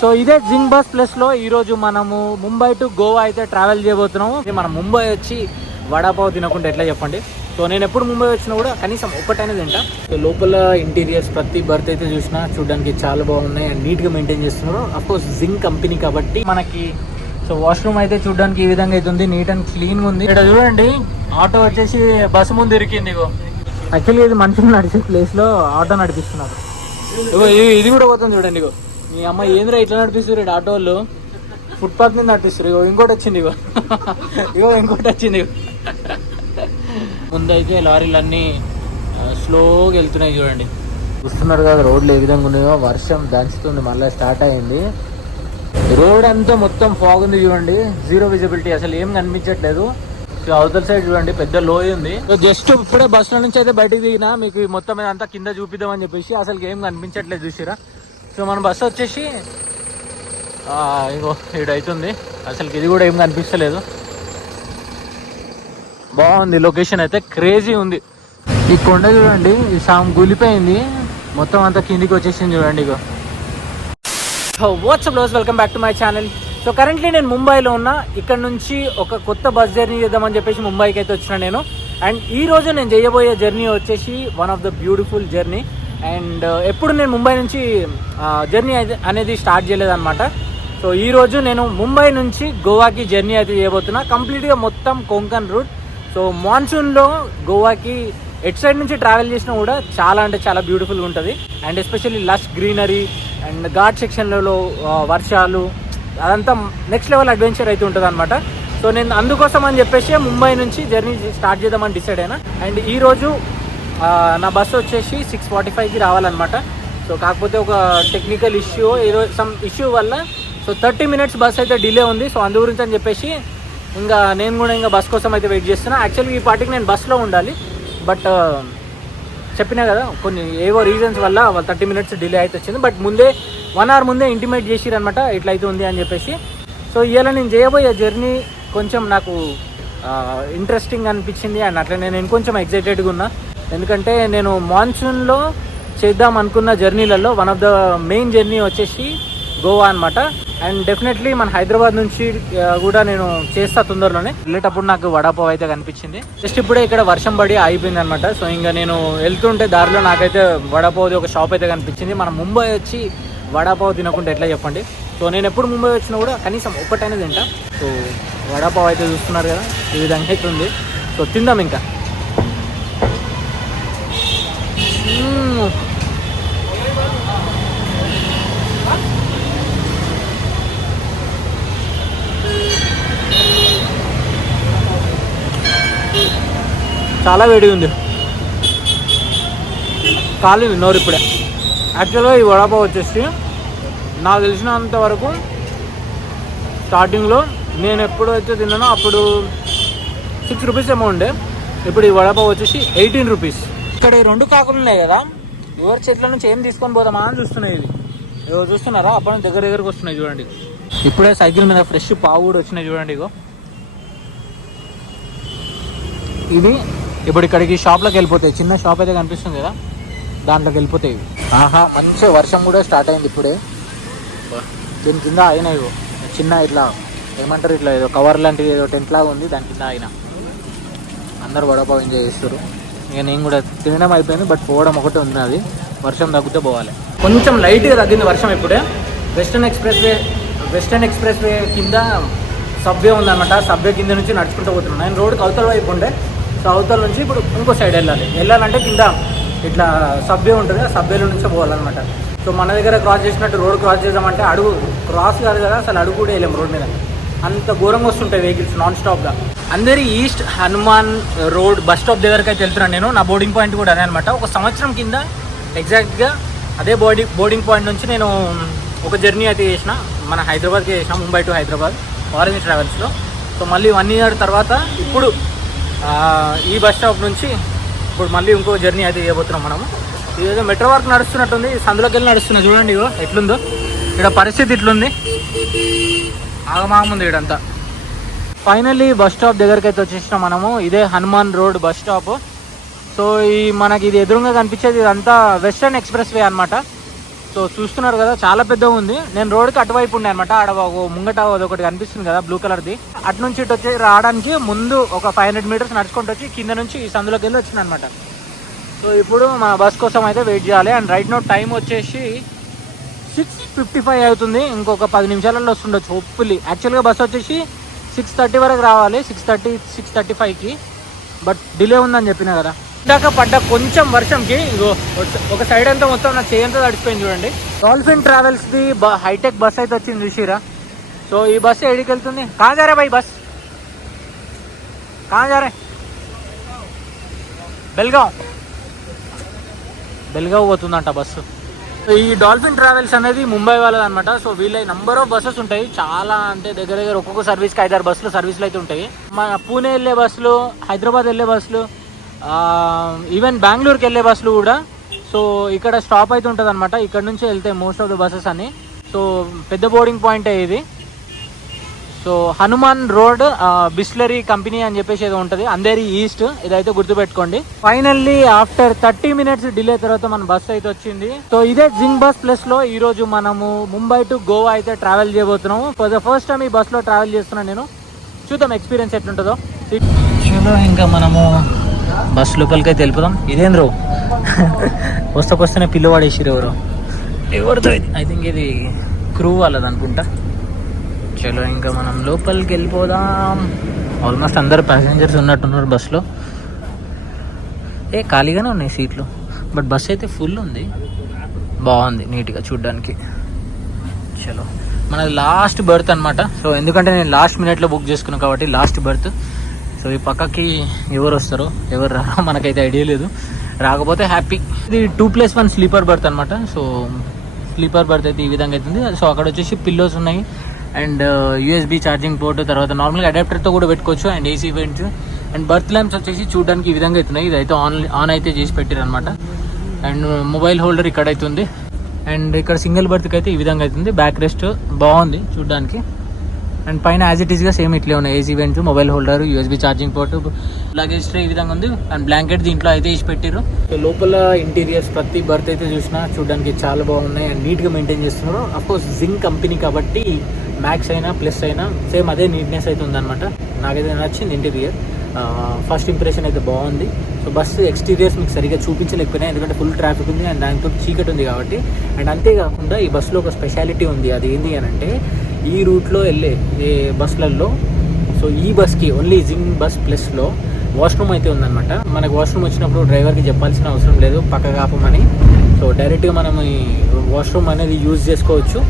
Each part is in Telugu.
సో ఇదే జింగ్ బస్ ప్లస్ లో ఈ రోజు మనము ముంబై టు గోవా అయితే ట్రావెల్ చేయబోతున్నాము. మనం ముంబై వచ్చి వడాపావ్ తినకుండా ఎట్లా చెప్పండి. సో నేను ఎప్పుడు ముంబై వచ్చినా కూడా కనీసం ఒక్కటైనా తింటా. సో లోపల ఇంటీరియర్స్ ప్రతి బర్త్ అయితే చూసినా చూడడానికి చాలా బాగున్నాయి అండ్ నీట్గా మెయింటైన్ చేస్తున్నారు. అఫ్కోర్స్ జింగ్ కంపెనీ కాబట్టి మనకి. సో వాష్రూమ్ అయితే చూడడానికి ఈ విధంగా అయితే ఉంది, నీట్ అండ్ క్లీన్గా ఉంది. ఇక్కడ చూడండి ఆటో వచ్చేసి బస్సు ముందు ఇరికింది. ఇగో యాక్చువల్లీ ఇది మనుషులు నడిచే ప్లేస్లో ఆటో నడిపిస్తున్నారు. ఇగో ఇది కూడా పోతుంది చూడండి. ఇగో మీ అమ్మ ఏంద్రా ఇట్లా నడిపిస్తారు ఆటో వాళ్ళు, ఫుట్పాత్ మీద నడిపిస్తారు. ఇగో ఇంకోటి వచ్చింది. ఇగో ఇంకోటి వచ్చింది. ముందైతే లారీలు అన్నీ స్లోగా వెళ్తున్నాయి చూడండి. చూస్తున్నారు కదా రోడ్లు ఏ విధంగా ఉన్నాయో. వర్షం దంచుతుంది, మళ్ళీ స్టార్ట్ అయింది. రోడ్ అంతా మొత్తం ఫాగ్ ఉంది చూడండి, జీరో విజిబిలిటీ, అసలు ఏం కనిపించట్లేదు. సో అవతల సైడ్ చూడండి పెద్ద లోయ ఉంది. సో జస్ట్ ఇప్పుడే బస్సులో నుంచి అయితే బయటకు దిగినా మీకు మొత్తం మీద అంతా కింద చూపిద్దామని చెప్పేసి అసలు ఏం కనిపించట్లేదు చూసిరా. సో మన బస్సు వచ్చేసి ఇగో ఇడైతుంది, అసలు ఇది కూడా ఏం కనిపిస్తలేదు. బాగుంది లొకేషన్ అయితే, క్రేజీ ఉంది. ఈ కొండ చూడండి, ఈ సాంగ్ గులిపోయింది మొత్తం అంతా కిందికి వచ్చేసింది చూడండి. ఇగో వాట్సాప్ లోస్, welcome back to my channel. So currently నేను ముంబైలో ఉన్నా. ఇక్కడ నుంచి ఒక కొత్త బస్ జర్నీ చేద్దామని చెప్పేసి ముంబైకి అయితే వచ్చిన నేను. అండ్ ఈ రోజు నేను చేయబోయే జర్నీ వచ్చేసి one of the beautiful journey. And ఎప్పుడు నేను ముంబై నుంచి జర్నీ అనేది స్టార్ట్ చేయలేదన్నమాట. సో ఈరోజు నేను ముంబై నుంచి గోవాకి జర్నీ అయితే చేయబోతున్నా, కంప్లీట్గా మొత్తం కొంకన్ రూట్. సో మాన్సూన్లో గోవాకి ఎట్ సైడ్ నుంచి ట్రావెల్ చేసినా కూడా చాలా అంటే చాలా బ్యూటిఫుల్గా ఉంటుంది. And especially lush greenery and ghat సెక్షన్లలో వర్షాలు, అదంతా నెక్స్ట్ లెవెల్ అడ్వెంచర్ అయితే ఉంటుంది అనమాట. సో నేను అందుకోసం అని చెప్పేసి ముంబై నుంచి జర్నీ స్టార్ట్ చేద్దామని డిసైడ్ అయినా. అండ్ ఈరోజు నా బస్సు వచ్చేసి 6:45కి రావాలన్నమాట. సో కాకపోతే ఒక టెక్నికల్ ఇష్యూ, ఏదో సమ్ ఇష్యూ వల్ల సో 30 minutes బస్ అయితే డిలే ఉంది. సో అందు గురించి అని చెప్పేసి ఇంకా నేను కూడా ఇంకా బస్ కోసం అయితే వెయిట్ చేస్తున్నా. యాక్చువల్లీ ఈ పార్టీకి నేను బస్లో ఉండాలి, బట్ చెప్పినా కదా కొన్ని ఏవో రీజన్స్ వల్ల 30 minutes డిలే అయితే వచ్చింది. బట్ ముందే 1 hour ముందే ఇంటిమేట్ చేసిరనమాట ఇట్లా అయితే ఉంది అని చెప్పేసి. సో ఇవాళ నేను చేయబోయే జర్నీ కొంచెం నాకు ఇంట్రెస్టింగ్ అనిపించింది అండ్ అట్లా నేను కొంచెం ఎక్సైటెడ్గా ఉన్నా. ఎందుకంటే నేను మాన్సూన్లో చేద్దాం అనుకున్న జర్నీలలో one of the main journey వచ్చేసి గోవా అనమాట. అండ్ డెఫినెట్లీ మన హైదరాబాద్ నుంచి కూడా నేను చేస్తా తొందరలోనే. వెళ్ళేటప్పుడు నాకు వడాపావ్ అయితే కనిపించింది. జస్ట్ ఇప్పుడే ఇక్కడ వర్షం పడి ఆగిపోయింది అనమాట. సో ఇంకా నేను వెళ్తుంటే దారిలో నాకైతే వడాపావ్ది ఒక షాప్ అయితే కనిపించింది. మనం ముంబై వచ్చి వడాపావ్ తినకుండా ఎట్లా చెప్పండి. సో నేను ఎప్పుడు ముంబై వచ్చినా కూడా కనీసం ఒక్కటైనా తింటా. సో వడాపావ్ అయితే చూస్తున్నారు కదా ఈ విధంగా అయితే ఉంది. సో తిందాం ఇంకా. చాలా వేడిగా ఉంది, కాలేదు నోరు ఇప్పుడే. యాక్చువల్గా ఈ వడాపావ్ వచ్చేసి నాకు తెలిసినంత వరకు స్టార్టింగ్లో నేను ఎప్పుడైతే తిన్నానో అప్పుడు 6 rupees ఏమో ఉండే. ఇప్పుడు ఈ వడాపావ్ వచ్చేసి 18 rupees. ఇక్కడ ఈ 2 కాకులు ఉన్నాయి కదా, ఎవరి చెట్ల నుంచి ఏం తీసుకొని పోదామా అని చూస్తున్నాయి. ఇది ఏదో చూస్తున్నారా, అప్పుడు దగ్గరకు వస్తున్నాయి చూడండి. ఇప్పుడే సైకిల్ మీద ఫ్రెష్ పావు కూడా వచ్చినాయి చూడండి. ఇగో ఇవి ఇప్పుడు ఇక్కడికి షాప్లోకి వెళ్ళిపోతాయి. చిన్న షాప్ అయితే కనిపిస్తుంది కదా, దాంట్లోకి వెళ్ళిపోతాయి. ఆహా, మంచి వర్షం కూడా స్టార్ట్ అయింది ఇప్పుడే. దీని కింద అయినాయి చిన్న ఇట్లా ఏమంటారు, ఇట్లా ఏదో కవర్ లాంటిది ఏదో టెంట్ లాగా ఉంది, దాని కింద అయినా అందరు వడపావ్ ఎంజాయ్ చేస్తారు. ఇక నేను కూడా తినడం అయిపోయింది, బట్ పోవడం ఒకటి ఉంది. అది వర్షం తగ్గితే పోవాలి. కొంచెం లైట్గా తగ్గింది వర్షం ఇప్పుడే. వెస్టర్న్ ఎక్స్ప్రెస్ వే కింద సబ్వే ఉందన్నమాట. సబ్వే కింద నుంచి నడుచుకుంటూ పోతున్నాను. నేను రోడ్కి అవతల వైపు ఉండే, సో అవతల నుంచి ఇప్పుడు ఇంకో సైడ్ వెళ్ళాలంటే కింద ఇట్లా సబ్వే ఉంటుంది, ఆ సబ్వేలో నుంచే పోవాలన్నమాట. సో మన దగ్గర క్రాస్ చేసినట్టు రోడ్ క్రాస్ చేద్దామంటే అడుగు క్రాస్ కాదు కదా, అసలు అడుగు కూడా వేయలేము రోడ్ మీద, అంత ఘోరంగా వస్తుంటాయి వెహికల్స్ నాన్ స్టాప్గా. అందరి east Hanuman road bus stop దగ్గరికి అయితే వెళ్తున్నాను నేను. నా బోర్డింగ్ పాయింట్ కూడా అదే అనమాట. ఒక సంవత్సరం కింద ఎగ్జాక్ట్గా అదే బోర్డింగ్ పాయింట్ నుంచి నేను ఒక జర్నీ అయితే చేసిన, మన హైదరాబాద్కి చేసిన, ముంబై టు హైదరాబాద్ ఆరెంజ్ ట్రావెల్స్లో. సో మళ్ళీ 1 year తర్వాత ఇప్పుడు ఈ బస్ స్టాప్ నుంచి ఇప్పుడు మళ్ళీ ఇంకో జర్నీ అయితే చేయబోతున్నాం మనము. ఇదేదో మెట్రో వర్క్ నడుస్తున్నట్టుంది, సందులోకి వెళ్ళి నడుస్తున్నా చూడండి. ఇగో ఎట్లుందో ఇక్కడ పరిస్థితి, ఇట్లుంది, ఆగమాగముంది ఇడంతా. ఫైనల్లీ బస్ స్టాప్ దగ్గరికి అయితే వచ్చేసినాం మనము. ఇదే Hanuman road bus stop. So ఈ మనకి ఇది ఎదురుగా కనిపించేది ఇదంతా వెస్టర్న్ ఎక్స్ప్రెస్ వే అనమాట. సో చూస్తున్నారు కదా చాలా పెద్దగా ఉంది. నేను రోడ్కి అటువైపు ఉండే అనమాట. ఆడ ముంగట ఒకటి కనిపిస్తుంది కదా బ్లూ కలర్ది, అటు నుంచి ఇటు వచ్చి రావడానికి ముందు ఒక 500 మీటర్స్ నడుచుకుంటూ వచ్చి కింద నుంచి ఈ సందులోకి వెళ్ళి వచ్చింది అనమాట. సో ఇప్పుడు మా బస్ కోసం అయితే వెయిట్ చేయాలి. అండ్ రైట్ నో టైం వచ్చేసి 6:55 అవుతుంది. ఇంకొక 10 నిమిషాలలో వస్తుండొచ్చు హోప్ఫుల్లీ. యాక్చువల్గా బస్ వచ్చేసి 6:30 వరకు రావాలి, 6:35కి. బట్ డిలే ఉందని చెప్పినా కదా. ఇందాక పడ్డ కొంచెం వర్షంకి ఒక సైడ్ అంతా మొత్తం నా చేయంతా తడిచిపోయింది చూడండి. డాల్ఫిన్ ట్రావెల్స్ది హైటెక్ బస్ అయితే వచ్చింది చూసిరా. సో ఈ బస్సు ఎడికి వెళ్తుంది? కहाँ जा रहे भाई बस? कहाँ जा रहे? బెల్గావ్ పోతుందంట బస్సు. ఈ డాల్ఫిన్ ట్రావెల్స్ అనేది ముంబై వాళ్ళది అనమాట. సో వీళ్ళ నంబర్ ఆఫ్ బస్సెస్ ఉంటాయి చాలా, అంటే దగ్గర దగ్గర ఒక్కొక్క సర్వీస్కి 5-6 బస్సులు సర్వీస్లు అయితే ఉంటాయి. మన పూణే వెళ్ళే బస్సులు, హైదరాబాద్ వెళ్ళే బస్సులు, ఈవెన్ బెంగళూరుకి వెళ్ళే బస్సులు కూడా. సో ఇక్కడ స్టాప్ అయితే ఉంటుంది అనమాట. ఇక్కడ నుంచి వెళ్తాయి మోస్ట్ ఆఫ్ ద బస్సెస్ అని. సో పెద్ద బోర్డింగ్ పాయింట్ ఇది. So Hanuman road Bisleri company అని చెప్పేసి ఏదో ఉంటుంది, అంధేరి ఈస్ట్. ఇదైతే గుర్తుపెట్టుకోండి. ఫైనల్లీ ఆఫ్టర్ 30 మినిట్స్ డిలే తర్వాత మన బస్ అయితే వచ్చింది. సో ఇదే జింగ్ బస్ ప్లస్ లో ఈ రోజు మనము ముంబై టు గోవా అయితే ట్రావెల్ చేయబోతున్నాము. ఫర్ ద ఫస్ట్ టైం ఈ బస్ లో ట్రావెల్ చేస్తున్నాను నేను. చూద్దాం ఎక్స్పీరియన్స్ ఎట్లుంటుందో. చలో ఇంకా మనము బస్ లోపలికి అయితే వెళ్ళిపోదాం. ఇదేంద్రో వస్తేనే పిల్లవాడేసిరు ఎవరితో? ఐ థింక్ ఇది క్రూ వాళ్ళది అనుకుంటా. చలో ఇంకా మనం లోపలికి వెళ్ళిపోదాం. ఆల్మోస్ట్ అందరు ప్యాసింజర్స్ ఉన్నట్టున్నారు బస్లో. ఖాళీగానే ఉన్నాయి సీట్లు, బట్ బస్ అయితే ఫుల్ ఉంది. బాగుంది నీట్గా చూడ్డానికి. చలో మనది లాస్ట్ బర్త్ అనమాట. సో ఎందుకంటే నేను లాస్ట్ మినిట్లో బుక్ చేసుకున్నాను కాబట్టి లాస్ట్ బర్త్. సో ఈ పక్కకి ఎవరు వస్తారో ఎవరు రారో మనకైతే ఐడియా లేదు. రాకపోతే హ్యాపీ. ఇది 2+1 స్లీపర్ బర్త్ అనమాట. సో స్లీపర్ బర్త్ అయితే ఈ విధంగా అవుతుంది. సో అక్కడ వచ్చేసి పిల్లోస్ ఉన్నాయి అండ్ USB ఛార్జింగ్ పోర్ట్, తర్వాత నార్మల్గా అడాప్టర్తో కూడా పెట్టుకోవచ్చు. And AC vents and birth lamps వచ్చేసి చూడడానికి ఈ విధంగా అవుతున్నాయి. ఇదైతే ఆన్ అయితే చేసి పెట్టారు అనమాట. అండ్ మొబైల్ హోల్డర్ ఇక్కడ అవుతుంది. అండ్ ఇక్కడ సింగిల్ బర్త్కి అయితే ఈ విధంగా అవుతుంది. బ్యాక్ రెస్ట్ బాగుంది చూడడానికి. అండ్ పైన యాజ్ ఇట్ ఈస్గా సేమ్ ఇట్లే ఉన్నాయి. AC vents, mobile holder, USB charging port, luggage tray ఈ విధంగా ఉంది. అండ్ బ్లాంకెట్ దీంట్లో అయితే వేసి పెట్టారు. సో లోపల ఇంటీరియర్స్ ప్రతి బర్త్ అయితే చూసినా చూడడానికి చాలా బాగున్నాయి అండ్ నీట్గా మెయింటైన్ చేస్తున్నారు. అఫ్కోర్స్ జింగ్ కంపెనీ కాబట్టి మ్యాక్స్ అయినా ప్లస్ అయినా సేమ్ అదే నీట్నెస్ అయితే ఉందన్నమాట. నాకైతే నచ్చింది ఇంటీరియర్. ఫస్ట్ ఇంప్రెషన్ అయితే బాగుంది. సో బస్సు ఎక్స్టీరియర్స్ మీకు సరిగ్గా చూపించలేకపోయినా, ఎందుకంటే ఫుల్ ట్రాఫిక్ ఉంది అండ్ దాంతో చీకటి ఉంది కాబట్టి. అండ్ అంతేకాకుండా ఈ బస్సులో ఒక స్పెషాలిటీ ఉంది. అది ఏంటి అని అంటే ఈ రూట్లో వెళ్ళే ఏ బస్సులలో, సో ఈ బస్కి ఓన్లీ జింగ్ బస్ ప్లస్లో వాష్రూమ్ అయితే ఉందన్నమాట. మనకు వాష్రూమ్ వచ్చినప్పుడు డ్రైవర్కి చెప్పాల్సిన అవసరం లేదు పక్కగా ఆపమని. సో డైరెక్ట్గా మనం ఈ వాష్రూమ్ అనేది యూజ్ చేసుకోవచ్చు.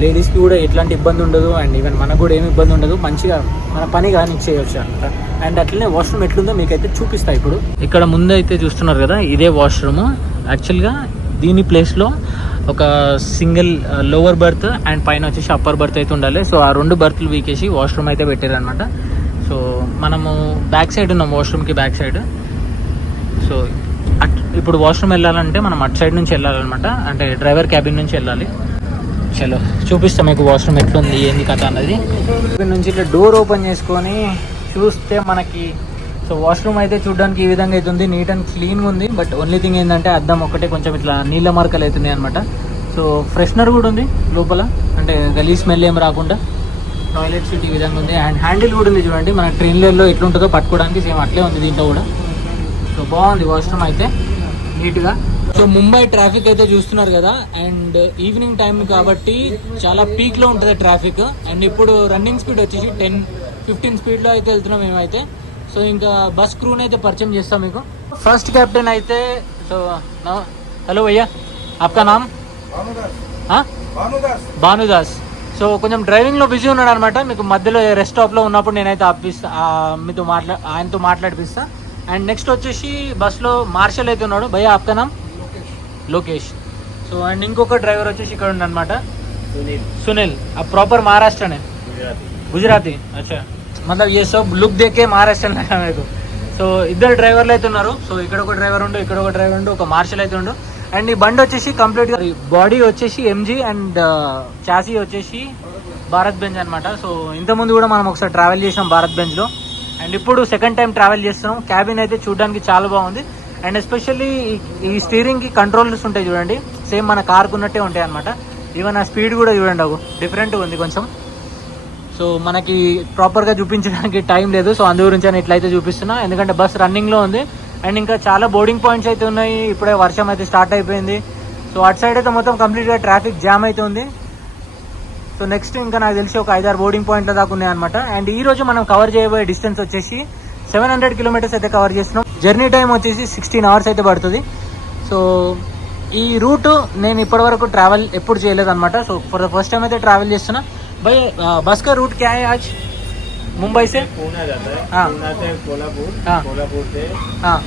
లేడీస్కి కూడా ఎట్లాంటి ఇబ్బంది ఉండదు అండ్ ఈవెన్ మనకు కూడా ఏమి ఇబ్బంది ఉండదు. మంచిగా మన పని కానీ చేయవచ్చు అనమాట. అండ్ అట్లనే వాష్రూమ్ ఎట్లుందో మీకైతే చూపిస్తా. ఇప్పుడు ఇక్కడ ముందు అయితే చూస్తున్నారు కదా, ఇదే వాష్రూమ్. యాక్చువల్గా దీని ప్లేస్లో ఒక సింగిల్ లోవర్ బర్త్ అండ్ పైన వచ్చేసి అప్పర్ బర్త్ అయితే ఉండాలి. సో ఆ 2 బర్త్లు వీకేసి వాష్రూమ్ అయితే పెట్టారనమాట. సో మనము బ్యాక్ సైడ్ ఉన్నాం, వాష్రూమ్కి బ్యాక్ సైడ్. సో ఇప్పుడు వాష్రూమ్ వెళ్ళాలంటే మనం అటు సైడ్ నుంచి వెళ్ళాలన్నమాట, అంటే డ్రైవర్ క్యాబిన్ నుంచి వెళ్ళాలి. చలో చూపిస్తాం మీకు వాష్రూమ్ ఎట్లుంది ఏంది కథ అన్నది. ఇక్కడ నుంచి ఇట్లా డోర్ ఓపెన్ చేసుకొని చూస్తే మనకి సో వాష్రూమ్ అయితే చూడడానికి ఈ విధంగా అయితే ఉంది. నీట్ అండ్ క్లీన్గా ఉంది. బట్ ఓన్లీ థింగ్ ఏంటంటే అద్దం ఒకటే కొంచెం ఇట్లా నీళ్ళ మార్కలు అవుతున్నాయి అనమాట. సో ఫ్రెషనర్ కూడా ఉంది లోపల, అంటే గలీ స్మెల్ ఏం రాకుండా. టాయిలెట్ సీట్ ఈ విధంగా ఉంది అండ్ హ్యాండిల్ కూడా ఉంది చూడండి. మన ట్రైన్లలో ఎట్లుంటుందో పట్టుకోవడానికి సేమ్ అట్లే ఉంది దీంట్లో కూడా. సో బాగుంది వాష్రూమ్ అయితే నీట్గా. సో ముంబై ట్రాఫిక్ అయితే చూస్తున్నారు కదా, అండ్ ఈవినింగ్ టైం కాబట్టి చాలా పీక్లో ఉంటుంది ట్రాఫిక్. అండ్ ఇప్పుడు రన్నింగ్ స్పీడ్ వచ్చేసి 10-15 స్పీడ్లో అయితే వెళ్తున్నాం మేమైతే. సో ఇంకా బస్ క్రూని అయితే పరిచయం చేస్తాం మీకు. ఫస్ట్ కెప్టెన్ అయితే సో హలో భయ్యా, ఆప్కా నామ్? భానుదాస్. సో కొంచెం డ్రైవింగ్లో బిజీ ఉన్నాడు అనమాట. మీకు మధ్యలో రెస్ట్ స్టాప్లో ఉన్నప్పుడు నేనైతే మీతో ఆయనతో మాట్లాడిపిస్తా. అండ్ నెక్స్ట్ వచ్చేసి బస్లో మార్షల్ అయితే ఉన్నాడు. భయ్యా ఆప్కా నామ్? లోకేష్. సో అండ్ ఇంకొక డ్రైవర్ వచ్చేసి ఇక్కడ ఉండనమాట, సునీల్. ఆ ప్రాపర్ महाराष्ट्र गुजराती. अच्छा, मतलब ये सब लुक देख के महाराष्ट्र लगा मेरे को. సో ఇద్దరు డ్రైవర్లు అయితే ఉన్నారు. సో ఇక్కడ ఒక డ్రైవర్ ఉండు, ఇక్కడ ఒక డ్రైవర్ ఉండు, ఒక మార్షల్ అయితే ఉండు. అండ్ ఈ బండి వచ్చేసి కంప్లీట్గా బాడీ వచ్చేసి MG అండ్ చాసీ వచ్చేసి భారత్ బెంజ్ అనమాట. సో ఇంతకుముందు కూడా మనం ఒకసారి ట్రావెల్ చేసాం భారత్ బెంజ్లో. అండ్ ఇప్పుడు సెకండ్ టైం ట్రావెల్ చేస్తున్నాం. క్యాబిన్ అయితే చూడడానికి చాలా బాగుంది. అండ్ ఎస్పెషల్లీ ఈ స్టీరింగ్కి కంట్రోల్స్ ఉంటాయి చూడండి, సేమ్ మన కార్కు ఉన్నట్టే ఉంటాయి అనమాట. ఈవెన్ ఆ స్పీడ్ కూడా చూడండి, అవు డిఫరెంట్గా ఉంది కొంచెం. సో మనకి ప్రాపర్గా చూపించడానికి టైం లేదు, సో అందు గురించి నేను ఇట్లయితే చూపిస్తున్నా, ఎందుకంటే బస్ రన్నింగ్లో ఉంది. అండ్ ఇంకా చాలా బోర్డింగ్ పాయింట్స్ అయితే ఉన్నాయి. ఇప్పుడే వర్షం అయితే స్టార్ట్ అయిపోయింది. సో అటు సైడ్ అయితే మొత్తం కంప్లీట్గా ట్రాఫిక్ జామ్ అయితే ఉంది. సో నెక్స్ట్ ఇంకా నాకు తెలిసి ఒక 5-6 బోర్డింగ్ పాయింట్ల దాకా ఉన్నాయి అనమాట. అండ్ ఈ రోజు మనం కవర్ చేయబోయే డిస్టెన్స్ వచ్చేసి 700 కిలోమీటర్స్ అయితే కవర్ చేస్తున్నాం. జర్నీ టైం వచ్చేసి 16 అవర్స్ అయితే పడుతుంది. సో ఈ రూట్ నేను ఇప్పటివరకు ట్రావెల్ ఎప్పుడు చేయలేదు అనమాట. So for the first time అయితే ట్రావెల్ చేస్తున్నా. भाई बस का रूट क्या है आज? मुंबई से पूना जाता है, हाँ। पूना से कोल्हापुर, हाँ। कोल्हापुर से हाँ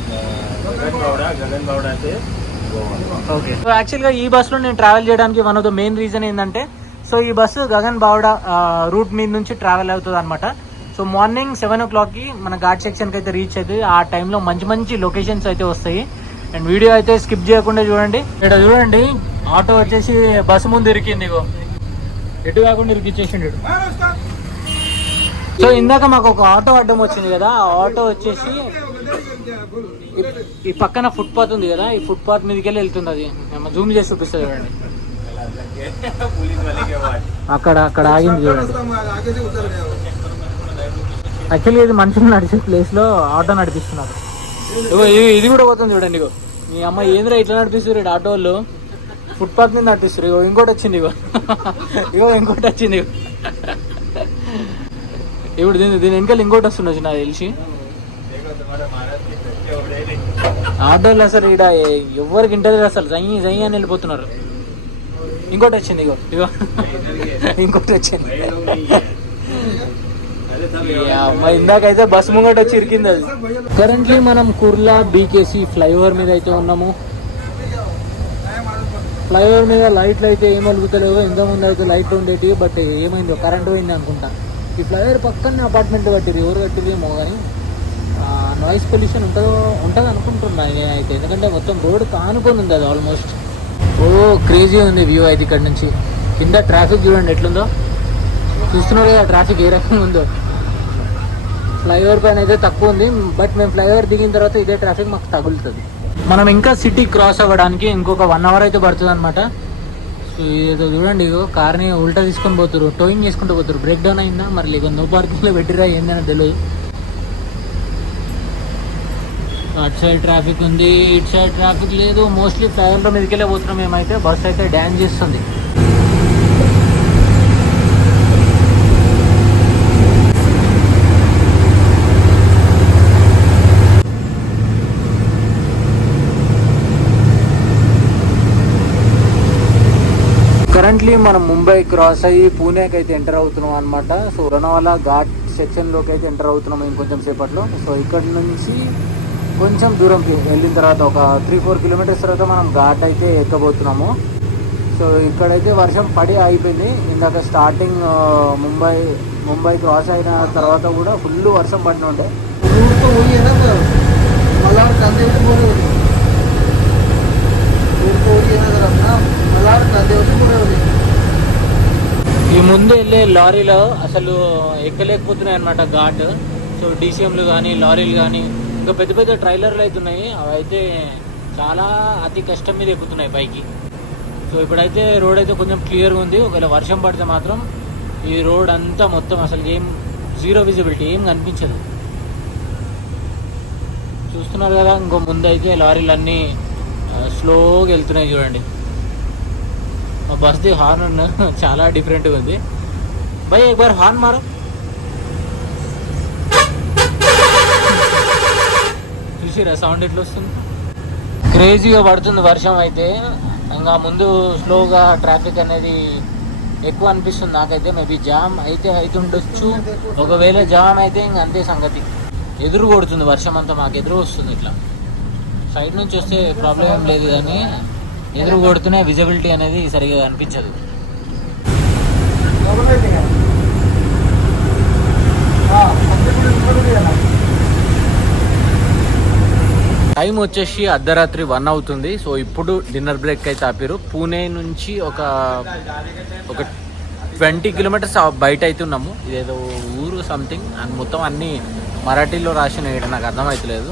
गगन बावड़ा से गोवा. ఓకే. సో యాక్చువల్గా ఈ బస్సులో నేను ట్రావెల్ చేయడానికి one of the main reason ఏంటంటే, సో ఈ బస్సు గగన్ బావడా రూట్ మీద నుంచి ట్రావెల్ అవుతుంది అనమాట. సో మార్నింగ్ 7 o'clockకి మన ఘాట్ సెక్షన్కి అయితే రీచ్ అవుతుంది. ఆ టైంలో మంచి మంచి లొకేషన్స్ అయితే వస్తాయి. అండ్ వీడియో అయితే స్కిప్ చేయకుండా చూడండి. ఇక్కడ చూడండి, ఆటో వచ్చేసి బస్సు ముందు ఇరికింది, ఇగో ఎటు కాకుండా ఇరికిచ్చేసిండు. సో ఇందాక మాకు ఒక ఆటో అడ్డం వచ్చింది కదా, ఆ ఆటో వచ్చేసి ఈ పక్కన ఫుట్పాత్ ఉంది కదా, ఈ ఫుట్పాత్ మీదకి వెళ్ళి వెళ్తుంది. అది జూమ్ చేసి చూపిస్తుంది చూడండి, అక్కడ అక్కడ ఆగింది చూడండి. యాక్చువల్గా ఇది మనుషులు నడిచే ప్లేస్ లో ఆటో నడిపిస్తున్నారు. ఇగో ఇది కూడా పోతుంది చూడండి. ఇగో మీ అమ్మ ఏంద్రా ఇట్లా నడిపిస్తారు ఆటో వాళ్ళు, ఫుట్పాత్ మీద నడిపిస్తారు. ఇగో ఇంకోటి వచ్చింది, ఇగో ఇంకోటి వచ్చింది. ఇప్పుడు దీని వెనకాల ఇంకోటి వస్తుండొచ్చు నాకు తెలిసి. ఆటోలు అసలు ఇక్కడ ఎవరికి ఇంటర్వ్యూ అసలు జై జై అని వెళ్ళిపోతున్నారు. ఇంకోటి వచ్చింది, ఇగో ఇగో ఇంకోటి వచ్చింది. ఇందాకైతే బస్ ముంగట వచ్చి ఇరికింది అది. కరెంట్లీ మనం కుర్లా బీకేసీ ఫ్లైఓవర్ మీద అయితే ఉన్నాము. ఫ్లైఓవర్ మీద లైట్లు అయితే ఏం వెలుగుతలేవు. ఇంతకుముందు అయితే లైట్లు ఉండేవి, బట్ ఏమైందో కరెంట్ పోయింది అనుకుంటా. ఈ ఫ్లైఓవర్ పక్కన అపార్ట్మెంట్ కట్టిరు, ఎవరు కట్టిరేమో కానీ నాయిస్ పొల్యూషన్ ఉంటుంది అనుకుంటున్నా అయితే, ఎందుకంటే మొత్తం రోడ్ కానుకొని ఉంది అది ఆల్మోస్ట్. ఓ క్రేజీ ఉంది వ్యూ అయితే ఇక్కడ నుంచి. కింద ట్రాఫిక్ చూడండి ఎట్లుందో, చూస్తున్నారు కదా ట్రాఫిక్ ఏ రకంగా ఉందో. ఫ్లైఓవర్ పైన అయితే తక్కువ ఉంది, బట్ మేము ఫ్లైఓవర్ దిగిన తర్వాత ఇదే ట్రాఫిక్ మాకు తగులుతుంది. మనం ఇంకా సిటీ క్రాస్ అవ్వడానికి ఇంకొక 1 hour అయితే పడుతుంది అనమాట. సో ఇదేదో చూడండి, ఇగో కార్ని ఉల్టా తీసుకొని పోతారు, టోయింగ్ చేసుకుంటూ పోతారు. బ్రేక్ డౌన్ అయిందా మరి, లేక నో పార్కింగ్లో పెట్టిరా ఏందని తెలియదు. అటు సైడ్ ట్రాఫిక్ ఉంది, ఇటు సైడ్ ట్రాఫిక్ లేదు. మోస్ట్లీ ఫ్లైఓవర్లో మీదకెళ్ళే పోతున్నాం మేమైతే. బస్ అయితే డ్యాన్స్ చేస్తుంది. కరెంట్లీ మనం ముంబై క్రాస్ అయ్యి పూణేకి అయితే ఎంటర్ అవుతున్నాం అనమాట. సో లోనావాలా ఘాట్ సెక్షన్లోకి అయితే ఎంటర్ అవుతున్నాం ఇంకొంచెం సేపట్లో. సో ఇక్కడ నుంచి కొంచెం దూరంకి వెళ్ళిన తర్వాత ఒక 3-4 kilometers తర్వాత మనం ఘాట్ అయితే ఎక్కబోతున్నాము. సో ఇక్కడైతే వర్షం పడి అయిపోయింది. ఇందాక స్టార్టింగ్ ముంబై క్రాస్ అయిన తర్వాత కూడా ఫుల్ వర్షం పడిన ఉండే. ఈ ముందు వెళ్ళే లారీలో అసలు ఎక్కలేకపోతున్నాయి అనమాట ఘాట్. సో డీసీఎంలు కానీ లారీలు కానీ ఇంకా పెద్ద పెద్ద ట్రైలర్లు అయితే ఉన్నాయి, అవి అయితే చాలా అతి కష్టం మీద ఎక్కుతున్నాయి పైకి. సో ఇప్పుడైతే రోడ్ అయితే కొంచెం క్లియర్గా ఉంది. ఒకవేళ వర్షం పడితే మాత్రం ఈ రోడ్ అంతా మొత్తం అసలు ఏం జీరో విజిబిలిటీ, ఏం కనిపించదు. చూస్తున్నారు కదా, ఇంకో ముందు అయితే లారీలు అన్నీ స్లోగా వెళ్తున్నాయి చూడండి. మా బస్ది హార్న్ చాలా డిఫరెంట్గా ఉంది. భయ్ एक बार హార్న్ మారో. చూసిరా సౌండ్ ఎట్లా వస్తుంది, క్రేజీగా పడుతుంది వర్షం అయితే. ఇంకా ముందు స్లోగా ట్రాఫిక్ అనేది ఎక్కువ అనిపిస్తుంది నాకైతే. మేబీ జామ్ అయితే ఉండొచ్చు. ఒకవేళ జామ్ అయితే ఇంక అంతే సంగతి. ఎదురు కొడుతుంది వర్షం అంతా, మాకు ఎదురు వస్తుంది. ఇట్లా సైడ్ నుంచి వస్తే ప్రాబ్లం ఏం లేదు, కానీ ఎదురు కొడుతూనే విజిబిలిటీ అనేది సరిగా అనిపించదు. టైం వచ్చేసి అర్ధరాత్రి 1 అవుతుంది. సో ఇప్పుడు డిన్నర్ బ్రేక్ అయితే ఆపారు. పూణే నుంచి ఒక 20 kilometers బయట అయితే ఉన్నాము. ఇదేదో ఊరు సంథింగ్, అండ్ మొత్తం అన్నీ మరాఠీలో రాసిన, నాకు అర్థమవుతలేదు.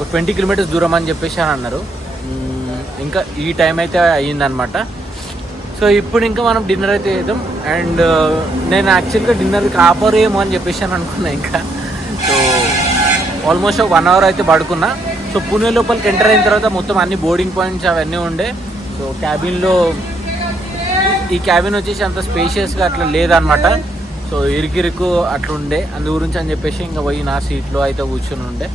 ఒక 20 కిలోమీటర్స్ దూరం అని చెప్పేసి అని అన్నారు. ఇంకా ఈ టైం అయితే అయ్యిందనమాట. సో ఇప్పుడు ఇంకా మనం డిన్నర్ అయితే చేద్దాం. అండ్ నేను యాక్చువల్గా డిన్నర్కి ఆపరేమో అని చెప్పేసి అని అనుకున్నా. ఇంకా సో ఆల్మోస్ట్ 1 అవర్ అయితే పడుకున్నా. సో పుణె లోపలికి ఎంటర్ అయిన తర్వాత మొత్తం అన్ని బోర్డింగ్ పాయింట్స్ అవన్నీ ఉండే. సో క్యాబిన్లో ఈ క్యాబిన్ వచ్చేసి అంత స్పేషియస్గా అట్లా లేదనమాట. సో ఇరుకిరుకు అట్లా ఉండే, అందు గురించి అని చెప్పేసి ఇంకా పోయి నా సీట్లో అయితే కూర్చొని ఉండే.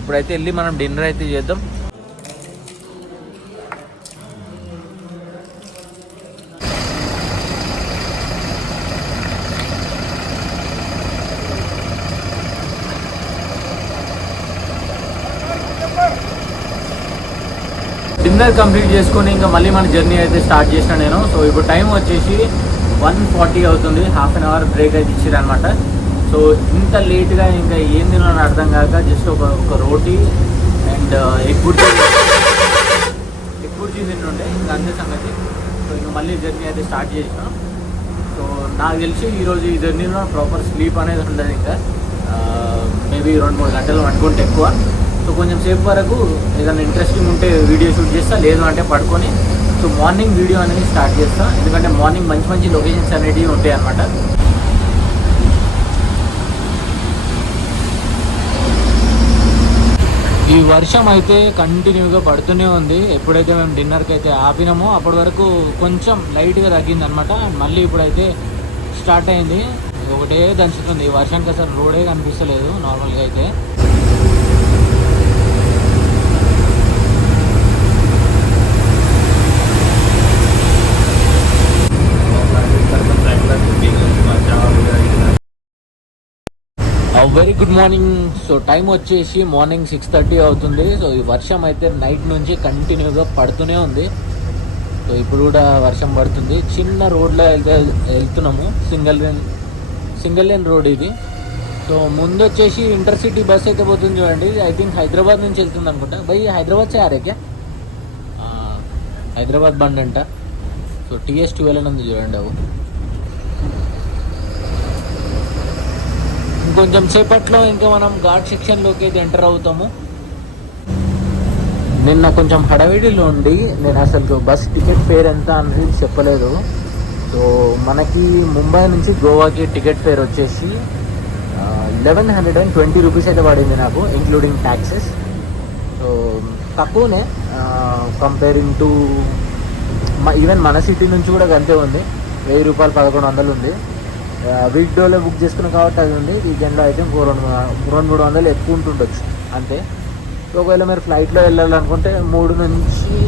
ఇప్పుడైతే వెళ్ళి మనం డిన్నర్ అయితే చేద్దాం. డిన్నర్ కంప్లీట్ చేసుకొని ఇంకా మళ్ళీ మన జర్నీ అయితే స్టార్ట్ చేసిన నేను. సో ఇప్పుడు టైం వచ్చేసి 1:40 అవుతుంది. హాఫ్ అన్ అవర్ బ్రేక్ అయితే ఇచ్చారనమాట. సో ఇంత లేట్గా ఇంకా ఏం తినాలని అర్థం కాక జస్ట్ ఒక రోటీ అండ్ ఎగ్ బుర్జీ తింటుండే, ఇంకా అంతే సంగతి. సో ఇంకా మళ్ళీ జర్నీ అయితే స్టార్ట్ చేసిన. సో నాకు తెలిసి ఈరోజు ఈ జర్నీలో ప్రాపర్ స్లీప్ అనేది ఉండదు. ఇంకా మేబీ 2-3 గంటలు అనుకుంటే ఎక్కువ. సో కొంచెం సేపు వరకు ఏదైనా ఇంట్రెస్టింగ్ ఉంటే వీడియో షూట్ చేస్తా, లేదు అంటే పడుకొని సో మార్నింగ్ వీడియో అనేది స్టార్ట్ చేస్తా. ఎందుకంటే మార్నింగ్ మంచి మంచి లొకేషన్స్ అనేవి ఉంటాయి అన్నమాట. ఈ వర్షం అయితే కంటిన్యూగా పడుతూనే ఉంది. ఎప్పుడైతే మేము డిన్నర్కి అయితే ఆపినామో అప్పటి వరకు కొంచెం లైట్గా తగ్గింది అనమాట. మళ్ళీ ఇప్పుడైతే స్టార్ట్ అయింది. ఒకటే దంచుతుంది. ఈ వర్షానికి అసలు రోడే కనిపిస్తలేదు నార్మల్గా అయితే. Very good morning. So time వచ్చేసి మార్నింగ్ 6:30 అవుతుంది. సో ఈ వర్షం అయితే నైట్ నుంచి కంటిన్యూగా పడుతూనే ఉంది. సో ఇప్పుడు కూడా వర్షం పడుతుంది. చిన్న రోడ్లో వెళ్తున్నాము, సింగిల్ లేన్ రోడ్ ఇది. సో ముందు వచ్చేసి ఇంటర్సిటీ బస్ అయితే పోతుంది చూడండి. ఐ థింక్ హైదరాబాద్ నుంచి వెళ్తుంది అనుకుంటా. భయ్ హైదరాబాద్ చేయారేకే, హైదరాబాద్ బండి అంట. సో TS12 అని ఉంది చూడండి. అవు ఇంకొంచెం సేపట్లో ఇంకా మనం ఘాట్ సెక్షన్లోకి అయితే ఎంటర్ అవుతాము. నిన్న కొంచెం హడావిడిలో ఉండి నేను అసలు బస్ టికెట్ ఫేర్ ఎంత అనేది చెప్పలేదు. సో మనకి ముంబై నుంచి గోవాకి టికెట్ ఫేర్ వచ్చేసి 1120 రూపీస్ అయితే పడింది నాకు, ఇంక్లూడింగ్ ట్యాక్సెస్. సో తక్కువనే కంపేరింగ్ టు ఈవెన్ మన సిటీ నుంచి కూడా అంతే ఉంది. 1000 రూపాయలు 1100 ఉంది. వీక్ డేలో బుక్ చేసుకున్నాం కాబట్టి అది ఉంది. వీకెండ్లో అయితే 200-300 ఎక్కువ ఉంటుండొచ్చు అంతే. ఒకవేళ మీరు ఫ్లైట్లో వెళ్ళాలనుకుంటే 3 నుంచి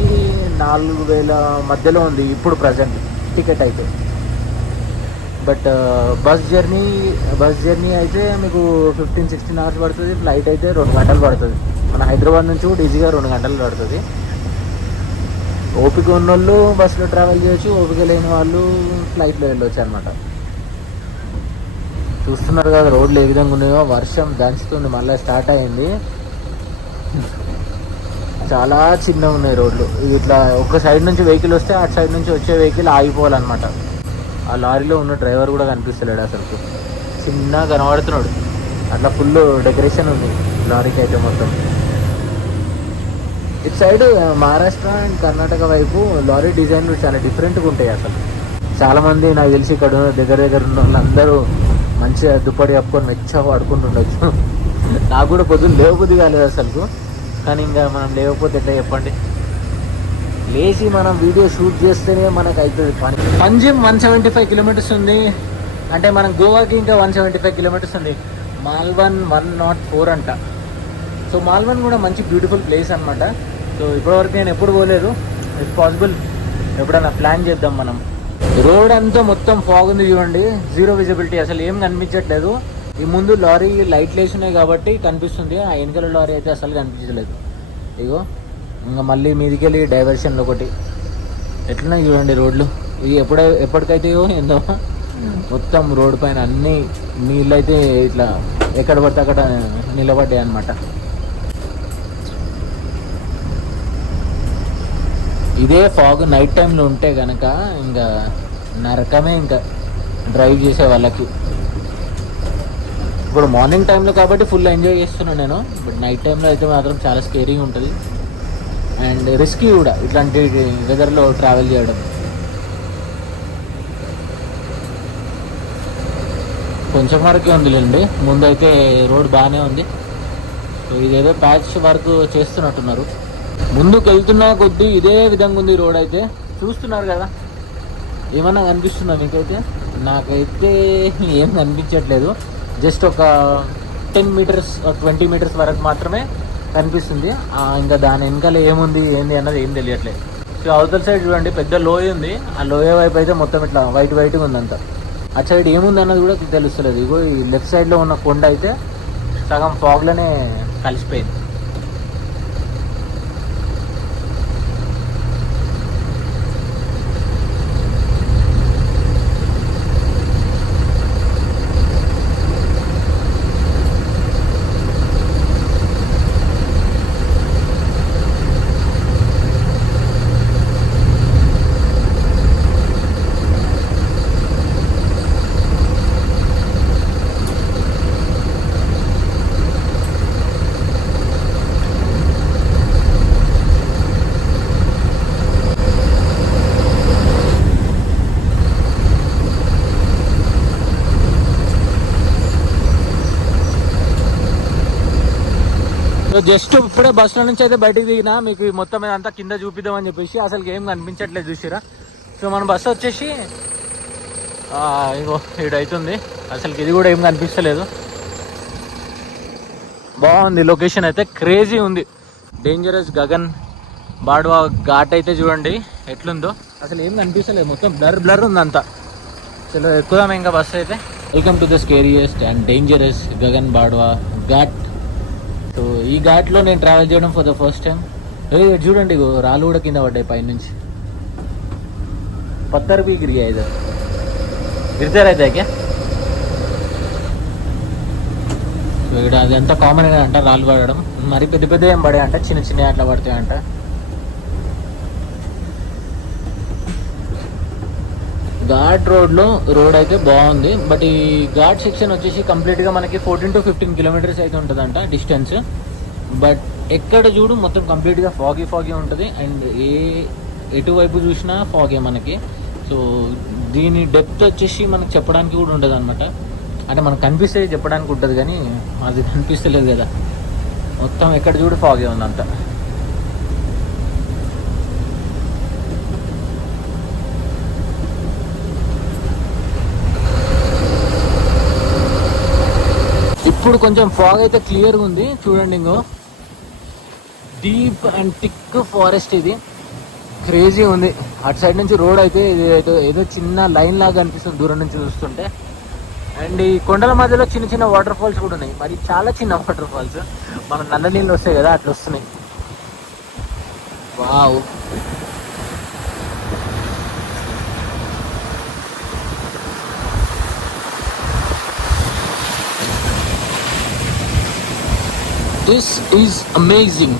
4000 మధ్యలో ఉంది ఇప్పుడు ప్రజెంట్ టికెట్ అయితే. బట్ బస్ జర్నీ అయితే మీకు 15-16 అవర్స్ పడుతుంది. ఫ్లైట్ అయితే 2 గంటలు పడుతుంది. మన హైదరాబాద్ నుంచి కూడా ఈజీగా 2 గంటలు పడుతుంది. ఓపిక ఉన్న వాళ్ళు బస్సులో ట్రావెల్ చేయొచ్చు, ఓపిక లేని వాళ్ళు ఫ్లైట్లో వెళ్ళొచ్చు అనమాట. చూస్తున్నారు కదా రోడ్లు ఏ విధంగా ఉన్నాయో. వర్షం దంచుతుంది, మళ్ళీ స్టార్ట్ అయింది. చాలా చిన్నగా ఉన్నాయి రోడ్లు. ఇట్లా ఒక సైడ్ నుంచి వెహికల్ వస్తే అటు సైడ్ నుంచి వచ్చే వెహికల్ ఆగిపోవాలన్నమాట. ఆ లారీలో ఉన్న డ్రైవర్ కూడా కనిపిస్తలేడు అసలు, చిన్నగా కనబడుతున్నాడు. అట్లా ఫుల్ డెకరేషన్ ఉంది లారీకి అయితే మొత్తం. ఇటు సైడ్ మహారాష్ట్ర అండ్ కర్ణాటక వైపు లారీ డిజైన్లు చాలా డిఫరెంట్గా ఉంటాయి అసలు. చాలామంది నాకు తెలిసి ఇక్కడ దగ్గర ఉన్న వాళ్ళందరూ మంచిగా దుప్పటి కప్పుకొని మెచ్చగా పడుకుంటుండొచ్చు. నాకు కూడా పొద్దున్న లేవబుద్ధి కాలేదు అసలు. కానీ ఇంకా మనం లేకపోతే ఎట్లా చెప్పండి. లేచి మనం వీడియో షూట్ చేస్తేనే మనకు అవుతుంది పని. పంజిమ్ 175 కిలోమీటర్స్ ఉంది. అంటే మనం గోవాకి ఇంకా 175 కిలోమీటర్స్ ఉంది. మాల్వన్ 104 అంట. సో మాల్వన్ కూడా మంచి బ్యూటిఫుల్ ప్లేస్ అనమాట. సో ఇప్పటివరకు నేను ఎప్పుడు పోలేదు. ఇఫ్ పాసిబుల్ ఎప్పుడైనా ప్లాన్ చేద్దాం మనం. రోడ్ అంతా మొత్తం ఫాగ్ ఉంది చూడండి, జీరో విజిబిలిటీ, అసలు ఏం కనిపించట్లేదు. ఈ ముందు లారీ లైట్లు వేసి ఉన్నాయి కాబట్టి కనిపిస్తుంది. ఆ వెనకాల లారీ అయితే అసలు కనిపించలేదు. ఇగో ఇంకా మళ్ళీ మీదికి వెళ్ళి డైవర్షన్లో ఒకటి ఎట్లా చూడండి రోడ్లు. ఇవి ఎప్పటికైతే ఏందో మొత్తం రోడ్ పైన అన్ని నీళ్ళు అయితే ఇట్లా ఎక్కడ పడితే అక్కడ నిలబడ్డాయి అన్నమాట. ఇదే ఫాగ్ నైట్ టైంలో ఉంటే కనుక ఇంకా నరకమే ఇంకా డ్రైవ్ చేసే వాళ్ళకి. ఇప్పుడు మార్నింగ్ టైంలో కాబట్టి ఫుల్ ఎంజాయ్ చేస్తున్నాను నేను, బట్ నైట్ టైంలో అయితే మాత్రం చాలా స్కేరీగా ఉంటుంది అండ్ రిస్కీ కూడా ఇట్లాంటి వెదర్లో ట్రావెల్ చేయడం. కొంచెం వరకే ఉందిలేండి, ముందైతే రోడ్ బాగానే ఉంది. సో ఇదేదో ప్యాచ్ వర్క్ చేస్తున్నట్టున్నారు. ముందుకు వెళ్తున్నా కొద్దీ ఇదే విధంగా ఉంది రోడ్ అయితే, చూస్తున్నారు కదా. ఏమన్నా కనిపిస్తుందా మీకైతే? నాకైతే ఏం కనిపించట్లేదు. జస్ట్ ఒక 10 మీటర్స్ 20 మీటర్స్ వరకు మాత్రమే కనిపిస్తుంది. ఇంకా దాని వెనకాల ఏముంది ఏంది అన్నది ఏం తెలియట్లేదు. సో అవతల సైడ్ చూడండి పెద్ద లోయ ఉంది, ఆ లోయ వైపు అయితే మొత్తం ఇట్లా వైట్గా ఉందంతా. అటు సైడ్ ఏముంది అన్నది కూడా తెలుస్తలేదు. ఇగో ఈ లెఫ్ట్ సైడ్లో ఉన్న కొండ అయితే సగం ఫాగ్లోనే కలిసిపోయింది. సో జస్ట్ ఇప్పుడే బస్సులో నుంచి అయితే బయటకు దిగినా, మీకు మొత్తం మీద అంతా కింద చూపిద్దామని చెప్పేసి. అసలు ఏం కనిపించట్లేదు చూసిరా. సో మన బస్సు వచ్చేసి ఇగో ఇడైతుంది, అసలు ఇది కూడా ఏం కనిపిస్తలేదు. బాగుంది లొకేషన్ అయితే, క్రేజీ ఉంది. డేంజరస్ గగన్ బాడ్వా ఘాట్ అయితే చూడండి ఎట్లుందో, అసలు ఏం కనిపిస్తలేదు, మొత్తం బ్లర్ ఉంది అంతా. చలో ఎక్కుదాం ఇంకా బస్సు అయితే. Welcome to the scariest and dangerous Gaganbawda Ghat. So ఈ ఘాట్లో నేను ట్రావెల్ చేయడం ఫర్ ద ఫస్ట్ టైం. చూడండి రాళ్ళు కూడా కింద పడ్డాయి పైనుంచి. పత్తర్ भी गिर गया इधर, गिरते रहता है क्या? సో ఇక్కడ అది అంతా కామన్ అంట రాళ్ళు పడడం. మరి పెద్ద పెద్ద ఏం పడే అంట, చిన్న చిన్న అట్లా పడతాయంట. ఘాట్ రోడ్ అయితే బాగుంది, బట్ ఈ ఘాట్ సెక్షన్ వచ్చేసి కంప్లీట్గా మనకి 14 to 15 కిలోమీటర్స్ అయితే ఉంటుందంట డిస్టెన్స్. బట్ ఎక్కడ చూడు మొత్తం కంప్లీట్గా ఫాగీ ఉంటుంది అండ్ ఎటువైపు చూసినా ఫాగే మనకి. సో దీని డెప్త్ వచ్చేసి మనకు చెప్పడానికి కూడా ఉండదు అనమాట. అంటే మనకు కనిపిస్తే చెప్పడానికి ఉంటుంది కానీ అది కనిపిస్తలేదు కదా, మొత్తం ఎక్కడ చూడు ఫాగే ఉందంతా. ఇప్పుడు కొంచెం ఫాగ్ అయితే క్లియర్గా ఉంది చూడండి. ఇంకో డీప్ అండ్ థిక్ ఫారెస్ట్, ఇది క్రేజీ ఉంది. అటు సైడ్ నుంచి రోడ్ అయితే ఏదో చిన్న లైన్ లాగా అనిపిస్తుంది దూరం నుంచి చూస్తుంటే. అండ్ ఈ కొండల మధ్యలో చిన్న చిన్న వాటర్ ఫాల్స్ కూడా ఉన్నాయి, మరి చాలా చిన్న వాటర్ ఫాల్స్, మన నల్ల నీళ్ళు వస్తాయి కదా అట్లా వస్తున్నాయి. Wow, this is amazing.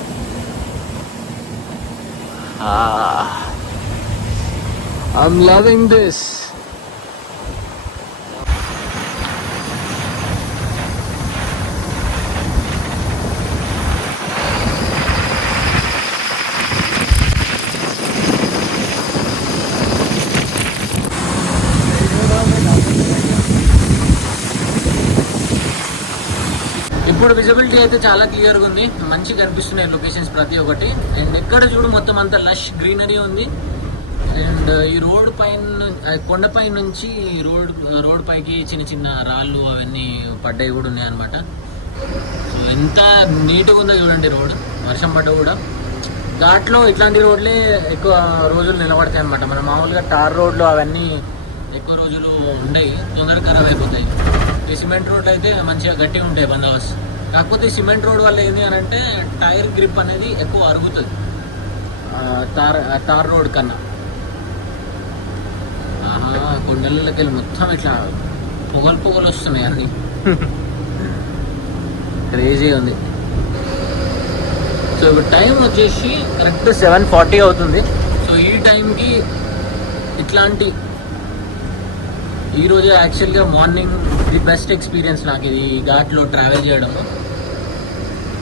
I'm loving this. ఇప్పుడు విజిబిలిటీ అయితే చాలా క్లియర్గా ఉంది, మంచిగా కనిపిస్తున్నాయి లొకేషన్స్ ప్రతి ఒక్కటి. అండ్ ఎక్కడ చూడు మొత్తం అంతా లష్ గ్రీనరీ ఉంది. అండ్ ఈ రోడ్ పైన కొండపై నుంచి రోడ్ పైకి చిన్న చిన్న రాళ్ళు అవన్నీ పడ్డాయి కూడా ఉన్నాయి అనమాట. సో ఎంత నీట్గా ఉందో చూడండి రోడ్, వర్షం పడ్డ కూడా. ఘాట్లో ఇట్లాంటి రోడ్లే ఎక్కువ రోజులు నిలబడతాయి అనమాట. మన మామూలుగా టార్ రోడ్లు అవన్నీ ఎక్కువ రోజులు ఉండయి, తొందరగా ఖరాబ్ అయిపోతాయి. ఈ సిమెంట్ రోడ్లు అయితే మంచిగా గట్టిగా ఉంటాయి బందోబస్తు. కాకపోతే సిమెంట్ రోడ్ వల్ల ఏంటి అని అంటే టైర్ గ్రిప్ అనేది ఎక్కువ అరుగుతుంది టార్ రోడ్ కన్నా. కొండలకి వెళ్ళి మొత్తం ఇట్లా పొగలు వస్తున్నాయి అన్ని, క్రేజీ ఉంది. సో ఇప్పుడు టైం వచ్చేసి కరెక్ట్ 7:40 అవుతుంది. సో ఈ టైంకి ఇట్లాంటి ఈరోజు యాక్చువల్గా మార్నింగ్ ది బెస్ట్ ఎక్స్పీరియన్స్ నాకు ఇది ఘాట్లో ట్రావెల్ చేయడం.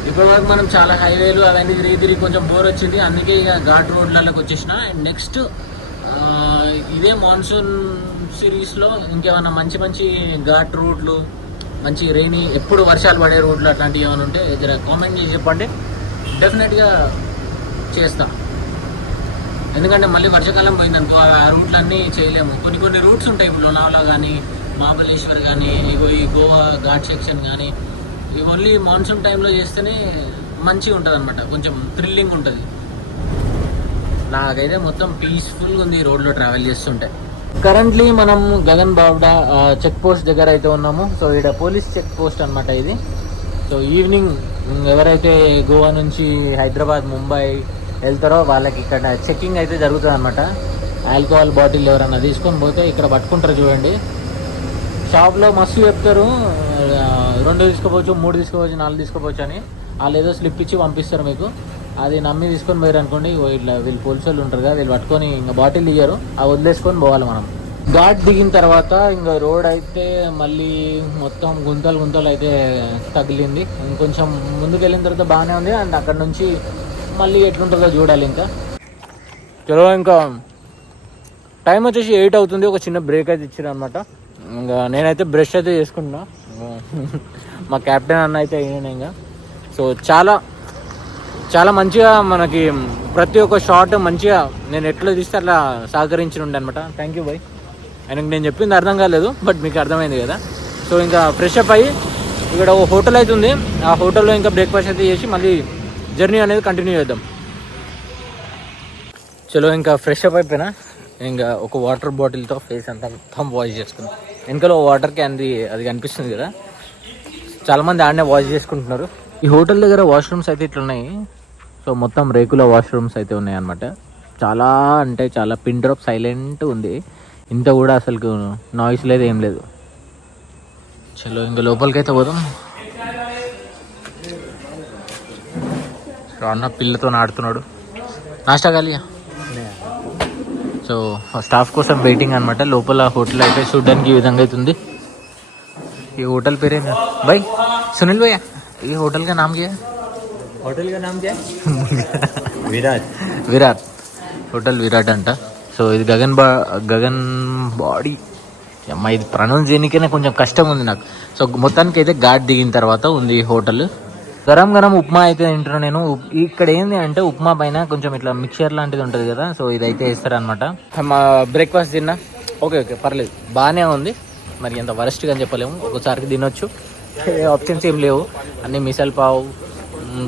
ఇప్పటివరకు మనం చాలా హైవేలు అవన్నీ తిరిగి కొంచెం బోర్ వచ్చింది, అందుకే ఇక ఘాట్ రోడ్లలోకి వచ్చేసిన. అండ్ నెక్స్ట్ ఇదే మాన్సూన్ సిరీస్లో ఇంకేమైనా మంచి మంచి ఘాట్ రోడ్లు, మంచి రెయినీ ఎప్పుడు వర్షాలు పడే రోడ్లు అట్లాంటివి ఏమైనా ఉంటే జర కామెంట్ చేసి చెప్పండి, డెఫినెట్గా చేస్తా. ఎందుకంటే మళ్ళీ వర్షాకాలం పోయిందనుకో ఆ రూట్లన్నీ చేయలేము. కొన్ని రూట్స్ ఉంటాయి, ఇప్పుడు లోనావాలా కానీ, మహాబలేశ్వర్ కానీ, ఈ గోవా ఘాట్ సెక్షన్ కానీ, ఇవి ఓన్లీ మాన్సూన్ టైంలో చేస్తేనే మంచిగా ఉంటుంది అనమాట, కొంచెం థ్రిల్లింగ్ ఉంటుంది. నాకైతే మొత్తం పీస్ఫుల్గా ఉంది ఈ రోడ్లో ట్రావెల్ చేస్తుంటే. కరెంట్లీ మనం గగన్ బావ్డా చెక్ పోస్ట్ దగ్గర అయితే ఉన్నాము. సో ఇక్కడ పోలీస్ చెక్ పోస్ట్ అనమాట ఇది. సో ఈవినింగ్ ఎవరైతే గోవా నుంచి హైదరాబాద్, ముంబై వెళ్తారో వాళ్ళకి ఇక్కడ చెకింగ్ అయితే జరుగుతుంది అనమాట. ఆల్కహాల్ బాటిల్ ఎవరన్నా తీసుకొని పోతే ఇక్కడ పట్టుకుంటారు చూడండి. షాప్లో మస్తు చెప్తారు, 2 తీసుకోవచ్చు, 3 తీసుకోవచ్చు, 4 తీసుకోవచ్చు అని. వాళ్ళు ఏదో స్లిప్ ఇచ్చి పంపిస్తారు మీకు, అది నమ్మి తీసుకొని పోయారు అనుకోండి, ఇట్లా వీళ్ళు పోలీసు వాళ్ళు ఉంటారు కదా, వీళ్ళు పట్టుకొని ఇంకా బాటిల్ ఇయ్యారు, అవి వదిలేసుకొని పోవాలి మనం. ఘాట్ దిగిన తర్వాత ఇంకా రోడ్ అయితే మళ్ళీ మొత్తం గుంతలు అయితే తగిలింది. ఇంకొంచెం ముందుకు వెళ్ళిన తర్వాత బాగానే ఉంది. అండ్ అక్కడ నుంచి మళ్ళీ ఎట్లుంటుందో చూడాలి. ఇంకా చలో, ఇంకా టైం వచ్చేసి 8 అవుతుంది. ఒక చిన్న బ్రేక్ అయితే ఇచ్చారు అనమాట. ఇంకా నేనైతే బ్రష్ అయితే చేసుకుంటున్నా, మా కెప్టెన్ అన్న అయితే అయినా. ఇంకా సో చాలా మంచిగా మనకి ప్రతి ఒక్క షాట్ మంచిగా నేను ఎట్లా తీస్తే అట్లా సహకరించి ఉండే అనమాట. Thank you by. ఆయనకు నేను చెప్పింది అర్థం కాలేదు, బట్ మీకు అర్థమైంది కదా. సో ఇంకా ఫ్రెష్ అప్ అయ్యి ఇక్కడ ఒక హోటల్ అయితే ఉంది, ఆ హోటల్లో ఇంకా బ్రేక్ఫాస్ట్ అయితే చేసి మళ్ళీ జర్నీ అనేది కంటిన్యూ చేద్దాం. చలో, ఇంకా ఫ్రెష్ అప్ అయిపోయినా. ఇంకా ఒక వాటర్ బాటిల్తో ఫేస్ అంతా మొత్తం వాష్ చేసుకున్నాం. వెనకలో వాటర్ క్యాన్ అది కనిపిస్తుంది కదా, చాలామంది ఆడనే వాష్ చేసుకుంటున్నారు. ఈ హోటల్ దగ్గర వాష్రూమ్స్ అయితే ఇట్లున్నాయి. సో మొత్తం రేకుల వాష్రూమ్స్ అయితే ఉన్నాయి అన్నమాట. చాలా అంటే చాలా పిన్ డ్రాప్ సైలెంట్ ఉంది, ఇంత కూడా అసలు నాయిస్ లేదు, ఏం లేదు. చలో, ఇంకా లోపలికైతే పోదాం. అన్న పిల్లతో ఆడుతున్నాడు, నాష్టా కాలియా. సో స్టాఫ్ కోసం వెయిటింగ్ అనమాట. లోపల హోటల్ అయితే చూడడానికి ఈ విధంగా అవుతుంది. ఈ होटल पे रहना भाई सुनील भैया, ये होटल का नाम क्या है? होटल का नाम क्या है? विराट होटल विराट అంట. సో ఇది గగన్ బాడీ అమ్మా, ఇది ప్రొనౌన్స్ చేయడానికైనా కొంచెం కష్టం ఉంది నాకు. సో మొత్తానికి అయితే ఘాట్ దిగిన తర్వాత ఉంది ఈ హోటల్. గరం ఉప్మా అయితే తింటున్నాను నేను. ఇక్కడ ఏంది అంటే ఉప్మా పైన కొంచెం ఇట్లా మిక్చర్ లాంటిది ఉంటుంది కదా, సో ఇదైతే వేస్తారనమాట. మా బ్రేక్ఫాస్ట్ తిన్నా, ఓకే పర్లేదు, బాగానే ఉంది. మరి ఎంత వరస్ట్గా అని చెప్పలేము, ఒకసారికి తినొచ్చు. ఆప్షన్స్ ఏం లేవు, అన్నీ మిసల్ పావ్,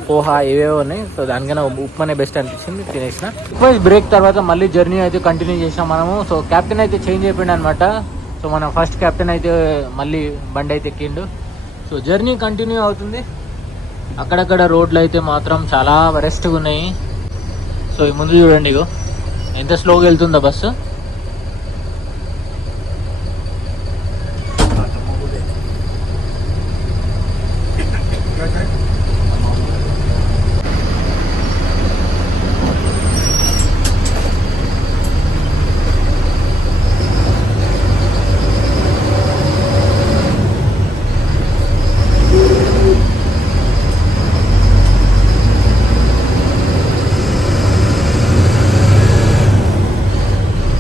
పోహా ఏవేవో ఉన్నాయి. సో దానికన్నా ఉప్మానే బెస్ట్ అనిపించింది, తినేసిన. బ్రేక్ తర్వాత మళ్ళీ జర్నీ అయితే కంటిన్యూ చేసినాం మనము. సో కెప్టెన్ అయితే చేంజ్ అయిపోయింది అనమాట. సో మన ఫస్ట్ కెప్టెన్ అయితే మళ్ళీ బండి అయితే ఎక్కిండు. సో జర్నీ కంటిన్యూ అవుతుంది. అక్కడక్కడ రోడ్లు అయితే మాత్రం చాలా వరెస్ట్గా ఉన్నాయి. సో ఈ ముందు చూడండి, ఇగో ఎంత స్లోగా వెళ్తుందో బస్సు.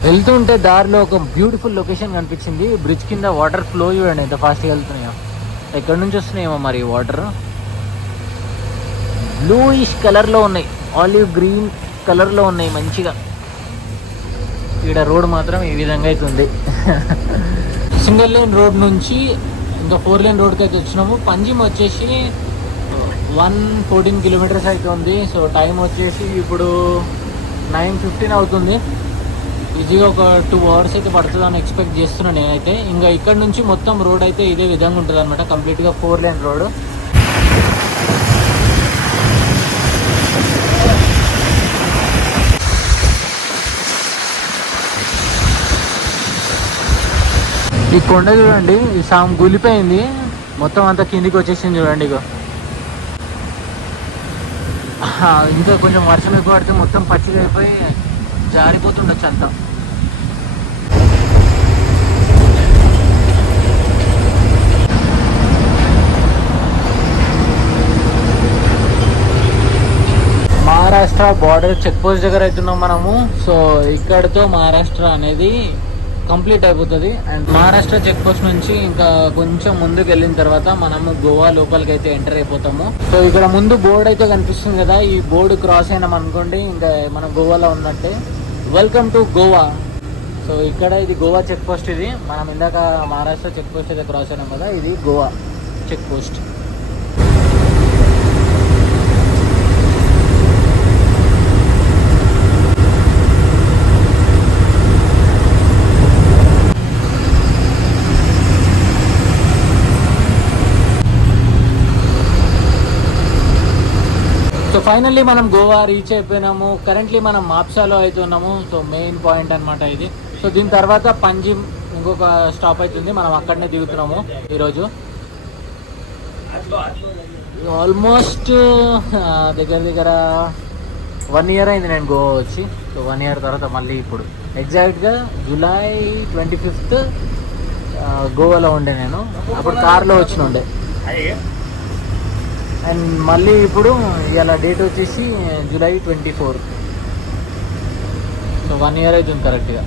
వెళ్తుంటే దారిలో ఒక బ్యూటిఫుల్ లొకేషన్ కనిపించింది. బ్రిడ్జ్ కింద వాటర్ ఫ్లో చూడండి ఎంత ఫాస్ట్గా వెళ్తున్నాయో. ఎక్కడి నుంచి వస్తున్నాయేమో మరి వాటర్. బ్లూయిష్ కలర్లో ఉన్నాయి, ఆలివ్ గ్రీన్ కలర్లో ఉన్నాయి మంచిగా. ఇక్కడ రోడ్ మాత్రం ఈ విధంగా అయితే ఉంది. సింగిల్ లైన్ రోడ్ నుంచి ఇంకా 4 లైన్ రోడ్కి అయితే వచ్చినాము. పంజిమ్ వచ్చేసి 114 కిలోమీటర్స్ అయితే ఉంది. సో టైం వచ్చేసి ఇప్పుడు 9:15 అవుతుంది. ఈజీగా ఒక 2 అవర్స్ అయితే పడుతుందని ఎక్స్పెక్ట్ చేస్తున్నాను నేనైతే. ఇంకా ఇక్కడ నుంచి మొత్తం రోడ్ అయితే ఇదే విధంగా ఉంటుంది అనమాట, కంప్లీట్గా 4 లైన్ రోడ్. ఈ కొండ చూడండి, ఈ సామ్ గులిపోయింది మొత్తం అంతా, కిందికి వచ్చేసింది చూడండి. ఇగో ఇంకా కొంచెం వర్షం ఎక్కువ పడితే మొత్తం పచ్చిగా అయిపోయి జారిపోతుండొచ్చు అంతా. మహారాష్ట్ర బార్డర్ చెక్ పోస్ట్ దగ్గర అవుతున్నాం మనము. సో ఇక్కడతో మహారాష్ట్ర అనేది కంప్లీట్ అయిపోతుంది. అండ్ మహారాష్ట్ర చెక్ పోస్ట్ నుంచి ఇంకా కొంచెం ముందుకు వెళ్ళిన తర్వాత మనము గోవా లోపలికి అయితే ఎంటర్ అయిపోతాము. సో ఇక్కడ ముందు బోర్డు అయితే కనిపిస్తుంది కదా, ఈ బోర్డు క్రాస్ అయినాం అనుకోండి ఇంకా మనం గోవాలో ఉన్నట్టే. Welcome to Goa. సో ఇక్కడ ఇది గోవా చెక్ పోస్ట్. ఇది మనం ఇందాక మహారాష్ట్ర చెక్ పోస్ట్ అయితే క్రాస్ అయినాం కదా, ఇది Goa check post. So finally మనం గోవా రీచ్ అయిపోయినాము. కరెంట్లీ మనం మాప్సాలో అయితే ఉన్నాము. సో మెయిన్ పాయింట్ అనమాట ఇది. సో దీని తర్వాత పంజిమ్ ఇంకొక స్టాప్ అవుతుంది, మనం అక్కడనే దిగుతున్నాము ఈరోజు. ఆల్మోస్ట్ దగ్గర దగ్గర 1 year అయింది నేను గోవా వచ్చి. సో 1 year తర్వాత మళ్ళీ ఇప్పుడు ఎగ్జాక్ట్గా July 25th గోవాలో ఉండే నేను. అప్పుడు కార్లో వచ్చిన ఉండే. అండ్ మళ్ళీ ఇప్పుడు ఇలా డేట్ వచ్చేసి July 24. సో 1 year అవుతుంది కరెక్ట్గా.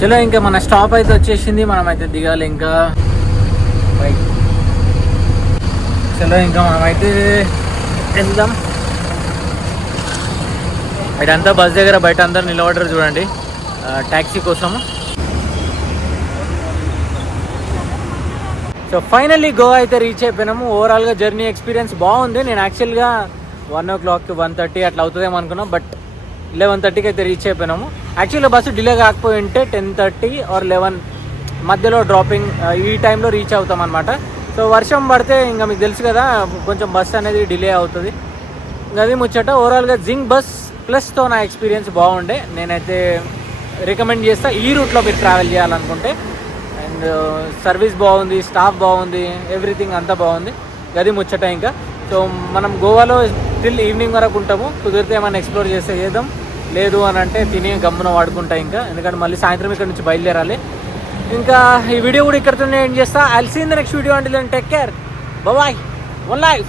చలో ఇంకా మన స్టాప్ అయితే వచ్చేసింది, మనం అయితే దిగాలి ఇంకా. చలో ఇంకా మనమైతే వెళ్దాం. ఇదంతా బస్ దగ్గర బయట అందరు నిలబడ్డారు చూడండి ట్యాక్సీ కోసం. సో ఫైనల్లీ గోవా అయితే రీచ్ అయిపోయినాము. ఓవరాల్గా జర్నీ ఎక్స్పీరియన్స్ బాగుంది. నేను యాక్చువల్గా 1 o'clock 1:30 అట్లా అవుతుందేమో అనుకున్నాం, బట్ 11:30కి అయితే రీచ్ అయిపోయినాము. యాక్చువల్గా బస్సు డిలే కాకపోయి ఉంటే 10:30 or 11 మధ్యలో డ్రాపింగ్ ఈ టైంలో రీచ్ అవుతాం అనమాట. సో వర్షం పడితే ఇంకా మీకు తెలుసు కదా, కొంచెం బస్ అనేది డిలే అవుతుంది. అది ముచ్చట. ఓవరాల్గా జింగ్ బస్ ప్లస్తో నా ఎక్స్పీరియన్స్ బాగుండే. నేనైతే రికమెండ్ చేస్తా ఈ రూట్లో మీరు ట్రావెల్ చేయాలనుకుంటే. అండ్ సర్వీస్ బాగుంది, స్టాఫ్ బాగుంది, ఎవ్రీథింగ్ అంతా బాగుంది. అది ముచ్చట. ఇంకా సో మనం గోవాలో టిల్ ఈవినింగ్ వరకు ఉంటాము. కుదిరితే ఏమైనా ఎక్స్ప్లోర్ చేస్తే చేద్దాం, లేదు అని అంటే తిని గమ్మున వాడుకుంటా ఇంకా. ఎందుకంటే మళ్ళీ సాయంత్రం ఇక్కడ నుంచి బయలుదేరాలి. ఇంకా ఈ వీడియో కూడా ఇక్కడితోనే ఎండ్ చేస్తా. I will see in the next video. Until then take care, bye bye, one life.